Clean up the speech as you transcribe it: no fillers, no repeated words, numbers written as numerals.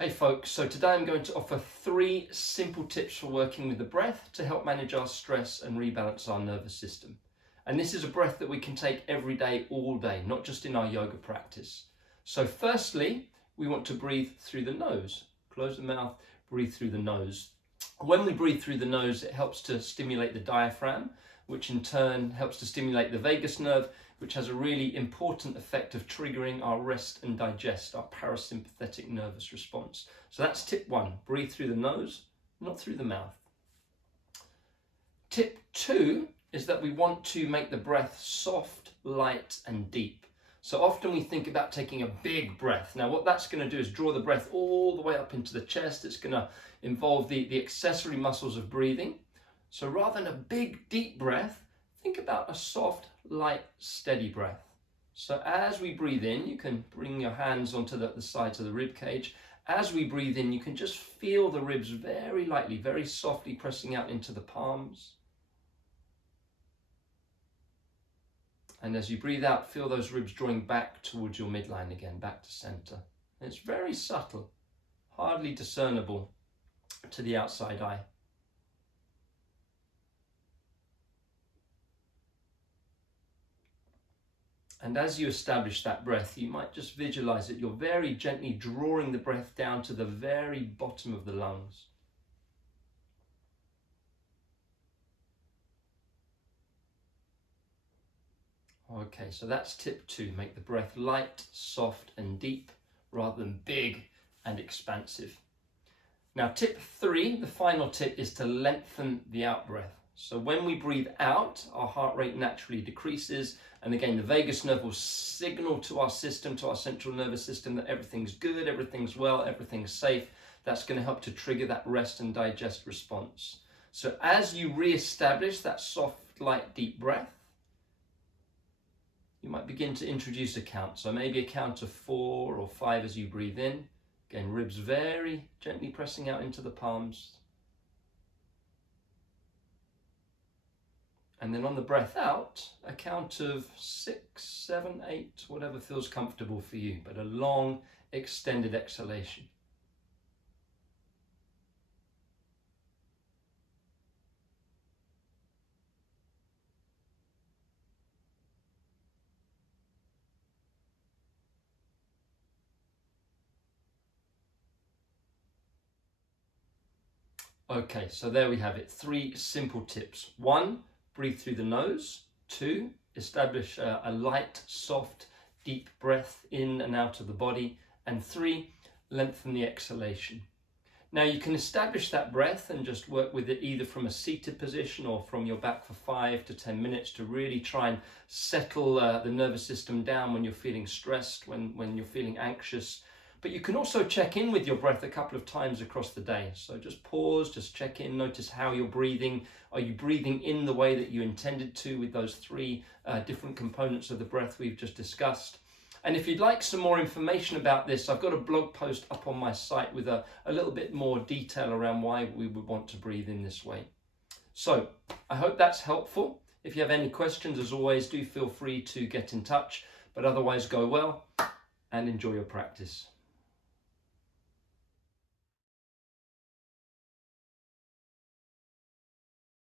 Hey folks, so today I'm going to offer 3 simple tips for working with the breath to help manage our stress and rebalance our nervous system. And this is a breath that we can take every day, all day, not just in our yoga practice. So firstly, we want to breathe through the nose. Close the mouth, breathe through the nose. When we breathe through the nose, it helps to stimulate the diaphragm, which in turn helps to stimulate the vagus nerve, which has a really important effect of triggering our rest and digest, our parasympathetic nervous response. So that's tip 1, breathe through the nose, not through the mouth. Tip 2 is that we want to make the breath soft, light and deep. So often we think about taking a big breath. Now what that's going to do is draw the breath all the way up into the chest. It's going to involve the accessory muscles of breathing. So rather than a big deep breath, think about a soft, light, steady breath. So as we breathe in, you can bring your hands onto the sides of the rib cage. As we breathe in, you can just feel the ribs very lightly, very softly pressing out into the palms. And as you breathe out, feel those ribs drawing back towards your midline again, back to center. And it's very subtle, hardly discernible to the outside eye. And as you establish that breath, you might just visualize that you're very gently drawing the breath down to the very bottom of the lungs. Okay, so that's tip 2, make the breath light, soft and deep rather than big and expansive. Now tip 3, the final tip, is to lengthen the out breath. So when we breathe out, our heart rate naturally decreases, and again the vagus nerve will signal to our system, to our central nervous system, that everything's good, everything's well, everything's safe. That's going to help to trigger that rest and digest response. So as you re-establish that soft, light, deep breath, you might begin to introduce a count. So maybe a count of 4 or 5 as you breathe in. Again, ribs very gently pressing out into the palms. And then on the breath out, a count of 6, 7, 8, whatever feels comfortable for you, but a long, extended exhalation. Okay, so there we have it. 3 simple tips. 1, breathe through the nose. 2, establish a light, soft, deep breath in and out of the body. And 3, lengthen the exhalation. Now you can establish that breath and just work with it either from a seated position or from your back for 5 to 10 minutes to really try and settle the nervous system down when you're feeling stressed, when you're feeling anxious. But you can also check in with your breath a couple of times across the day. So just pause, just check in, notice how you're breathing. Are you breathing in the way that you intended to with those 3 different components of the breath we've just discussed? And if you'd like some more information about this, I've got a blog post up on my site with a little bit more detail around why we would want to breathe in this way. So I hope that's helpful. If you have any questions, as always, do feel free to get in touch. But otherwise, go well and enjoy your practice.